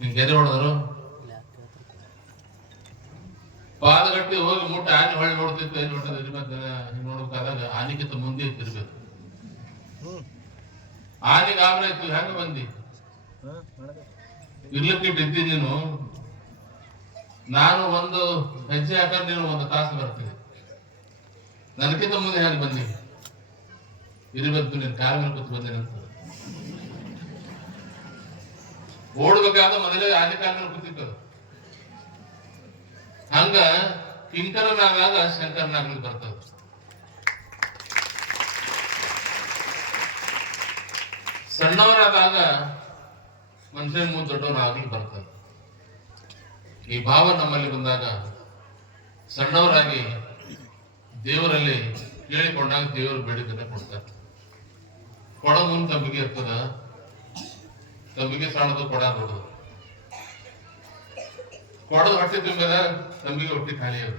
ಹಿಂಗೆ ಗೆರೆ ಹೊಡೆದ್ರು ಪಾದಗಟ್ಟಿ ಹೋಗಿ ಮುಟ್ಟ ಆನೆ ಹೊಳ್ಳಿ ನೋಡ್ತಿತ್ತು ಏನು ನೋಡ್ಬೇಕಾದಾಗ ಆನೆಗಿಂತ ಮುಂದೆ ಇರ್ಬೇಕು. ಆನೆ ಗಾಬರಿ ಆಯ್ತು, ಹೆಂಗ ಬಂದಿ ಇರ್ಲಿಕ್ಕೆ ಇದ್ದಿ ನೀನು, ನಾನು ಒಂದು ಹೆಜ್ಜೆ ಹಾಕಂದ್ರೆ ನೀನು ಒಂದು ತಾಸು ಬರ್ತೀನಿ, ನನಗಿಂತ ಮುಂದೆ ಹೆಂಗೆ ಬಂದಿ ಇರ್ಬೇಕು, ನೀನು ಕಾಲ ಮೇಲೆ ಕೂತ್ ಬಂದೇನೆ ಅಂತ. ಓಡ್ಬೇಕಾದ ಮೊದಲೇ ಆನೆ ಕಾಲ ಮೇಲೆ ಕೂತಿತ್ತು. ಹಂಗ ಕಿಂಕರನಾಗಾಗ ಶಂಕರನಾಗ್ಲಿಕ್ಕೆ ಬರ್ತದ. ಸಣ್ಣವರಾದಾಗ ಮನುಷ್ಯನ ಮುಂದೆ ದೊಡ್ಡವನಾಗ್ಲಿಕ್ಕೆ ಬರ್ತದೆ. ಈ ಭಾವ ನಮ್ಮಲ್ಲಿ ಬಂದಾಗ ಸಣ್ಣವರಾಗಿ ದೇವರಲ್ಲಿ ಕೇಳಿಕೊಂಡಾಗ ದೇವರು ಬೇಡಿಕೆನ ಕೊಡ್ತಾರೆ. ಕೊಡ ಮುಂದೆ ತಂಬಿಗೆ ಇರ್ತದ, ತಂಬಿಗೆ ಸಣ್ಣದು ಕೊಡ ದೊಡ್ಡದು. ಕೊಡದ ಹೊಟ್ಟೆ ತುಂಬಿದ, ತಂಬಿಗೆ ಹೊಟ್ಟೆ ಖಾಲಿ ಅದ.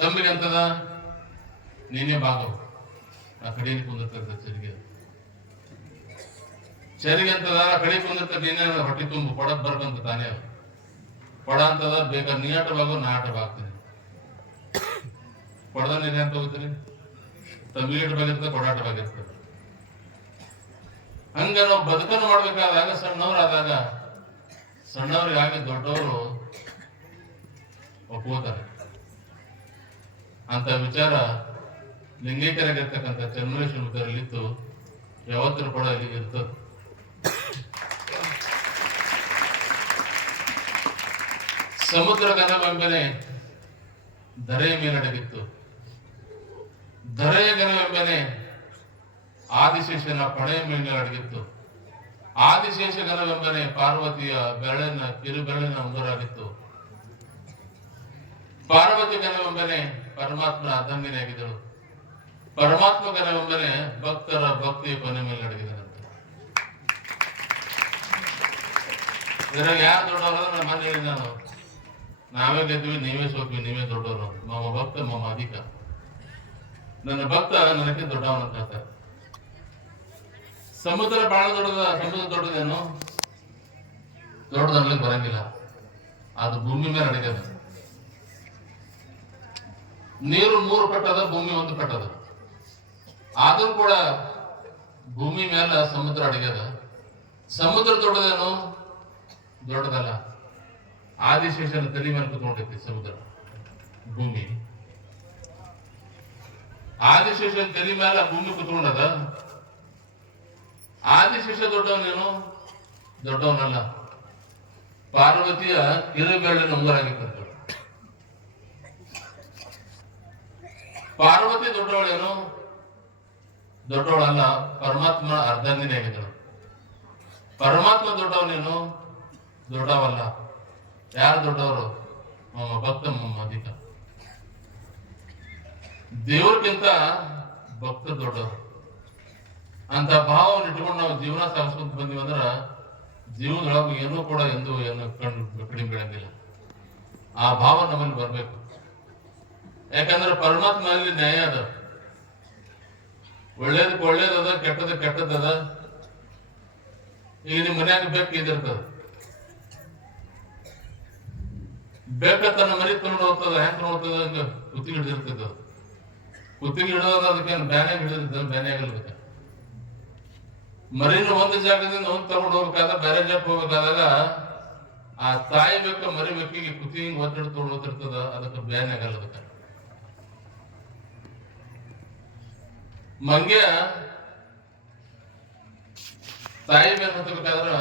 ತಂಬಿಗೆ ಅಂತದ ನೀನೇ ಭಾಗವು ಆ ಕಡೆಯಲ್ಲಿ ಕುಂದಿರ್ತದ ಚರಿಗೆ. ಚರಿಗೆ ಅಂತದ ಆ ಕಡೆ ಕುಂದಿರ್ತ ನೀನೇ ಹೊಟ್ಟೆ ತುಂಬ ಕೊಡದ್ ಬರ್ಕಂತ ತಾನೇ ಅದು. ಕೊಡ ಅಂತದ ಬೇಕಾದ ನೀಟ ಭಾಗ ನಾ ಆಟ ಬಾಗ್ತೀನಿ. ಕೊಡದ ನೀನೇ ಅಂತ ಹೋಗ್ತೀನಿ, ತಂಬಿಗೆ ಬಾಗಿರ್ತದೆ, ಕೊಡಾಟ ಬಾಗಿರ್ತದೆ. ಹಂಗ ನಾವು ಬದುಕನ್ನು ಮಾಡ್ಬೇಕಾದಾಗ ಸಣ್ಣವರಾದಾಗ ಸಣ್ಣವ್ರಿಗಾಗಿ ದೊಡ್ಡವರು ಒಪ್ಕೋತಾರೆ ಅಂತ ವಿಚಾರ ಲಿಂಗೈಕ್ಯರಾಗಿರ್ತಕ್ಕಂಥ ಚನ್ನಮೇಶ್ವರ ಮುದ್ದರಲ್ಲಿತ್ತು. ಯಾವತ್ತೂ ಕೂಡ ಇಲ್ಲಿ ಇರ್ತದೆ. ಸಮುದ್ರ ಗನವೆಂಬನೆ ಧರೆಯ ಮೇಲಡಗಿತ್ತು. ಧರೆಯ ಗನವೆಂಬನೆ ಆದಿಶೇಷನ ಪಡೆಯ ಮೇಲೆ ಅಡಗಿತ್ತು. ಆದಿಶೇಷ ಗನವೆಂಬನೆ ಪಾರ್ವತಿಯ ಬೆರಳಿನ ಕಿರುಬೆರಳಿನ ಉಂಗುರಾಗಿತ್ತು. ಪಾರ್ವತಿ ಗನವೆಂಬನೆ ಪರಮಾತ್ಮನ ಅರ್ಧಂಗಿನಿಯಾಗಿದ್ದಳು. ಪರಮಾತ್ಮ ಗನವೆಂಬನೆ ಭಕ್ತರ ಭಕ್ತಿಯ ಕೊನೆ ಮೇಲೆ ಅಡಗಿದನಂತೆ. ಇದ್ರಾಗ ಯಾರು ದೊಡ್ಡವರು? ನಾನು ಮನೆ ಹೇಳಿ, ನಾನು ನಾವೇ ಗೆದ್ವಿ, ನೀವೇ ಸೋತ್ವಿ, ನೀವೇ ದೊಡ್ಡವರು. ಮಮ್ಮ ಭಕ್ತ ಮಮ್ಮ ಅಧಿಕ. ನನ್ನ ಭಕ್ತ ನನಗೆ ದೊಡ್ಡವನಂತ ಹೇಳ್ತಾರೆ. ಸಮುದ್ರ ಬಹಳ ದೊಡ್ಡದ. ಸಮುದ್ರ ದೊಡ್ಡದೇನು? ದೊಡ್ಡದನ್ಲಿಕ್ಕೆ ಬರಂಗಿಲ್ಲ. ಅದು ಭೂಮಿ ಮೇಲೆ ಅಡಗದ. ನೀರು 3 ಪಟ್ಟದ, ಭೂಮಿ 1 ಪಟ್ಟದ. ಆದ್ರೂ ಕೂಡ ಭೂಮಿ ಮೇಲೆ ಸಮುದ್ರ ಅಡಗ್ಯದ. ಸಮುದ್ರ ದೊಡ್ಡದೇನು? ದೊಡ್ಡದಲ್ಲ. ಆದಿಶೇಷನ ತಲೆ ಮೇಲೆ ಕುತ್ಕೊಂಡೈತಿ ಸಮುದ್ರ, ಭೂಮಿ. ಆದಿಶೇಷನ ತಲೆ ಮೇಲೆ ಭೂಮಿ ಕುತ್ಕೊಂಡದ. ಆದಿಶೇಷ ದೊಡ್ಡವನೇನು? ದೊಡ್ಡವನಲ್ಲ. ಪಾರ್ವತಿಯ ಕಿರುಬೆರಳಿನ ಉಂಗುರಾಗಿತ್ತು. ಪಾರ್ವತಿ ದೊಡ್ಡವಳೇನು? ದೊಡ್ಡವಳಲ್ಲ. ಪರಮಾತ್ಮನ ಅರ್ಧಾಂಗಿನಿ ಆಗಿದ್ದಳು. ಪರಮಾತ್ಮ ದೊಡ್ಡವನೇನು? ದೊಡ್ಡವಲ್ಲ. ಯಾರು ದೊಡ್ಡವರು? ಮಮ್ಮ ಭಕ್ತ ಮಮ್ಮ ಅಧಿಕ. ದೇವ್ರಿಗಿಂತ ಭಕ್ತ ದೊಡ್ಡವರು. ಅಂತ ಭಾವವನ್ನು ಇಟ್ಕೊಂಡು ನಾವು ಜೀವನ ಸಾಗಿಸ್ಕೊಂತ ಬಂದಿವಂದ್ರ ಜೀವನದೊಳಗೆ ಏನೂ ಕೂಡ ಎಂದು ಏನು ಕಡಿಮೆ ಬೀಳಂಗಿಲ್ಲ. ಆ ಭಾವ ನಮ್ಮಲ್ಲಿ ಬರ್ಬೇಕು. ಯಾಕಂದ್ರೆ ಪರಮಾತ್ಮನಲ್ಲಿ ನ್ಯಾಯ ಅದ. ಒಳ್ಳೇದಕ್ಕೆ ಒಳ್ಳೇದದ, ಕೆಟ್ಟದ ಕೆಟ್ಟದದ. ಈಗ ನಿಮ್ಮ ಮನ್ಯಾಗ ಬೆಕ್ಕ ಇದಿರ್ತದ. ಬೆಕ್ಕ ತನ್ನ ಮರಿ ತಗೊಂಡು ಹೋಗ್ತದ. ಹೆಂಗ್ ನೋಡ್ತದ? ಹಂಗ ಕುತ್ತಿಗೆ ಹಿಡಿದಿರ್ತದ. ಕುತ್ತಿಗೆ ಹಿಡಿದ ಅದಕ್ಕೇನು ಬ್ಯಾನ್ಯಾಗ ಹಿಡಿದಿರ್ತದ? ಬ್ಯಾನ್ಯಾಗಲ್ಬೇಕ. ಮರಿನ ಒಂದು ಜಾಗದಿಂದ ಒಂದು ತಗೊಂಡು ಹೋಗ್ಬೇಕಾದ, ಬೇರೆ ಜಾಗಕ್ಕೆ ಹೋಗ್ಬೇಕಾದಾಗ ಆ ತಾಯಿ ಬೆಕ್ಕ ಮರಿ ಬೆಕ್ಕಿಗೆ ಕುತ್ತಿಗೆ ಒತ್ತಡ ತಗೊಂಡು ಹೋಗ್ತಿರ್ತದ. ಅದಕ್ಕೆ ಬ್ಯಾನ್ಯಾಗಲ್ಲ. ಅದಕ್ಕೆ ಮಂಗ್ಯ ತಾಯಿ ಮೇಲೆ ಹತ್ತಬೇಕಾದ್ರ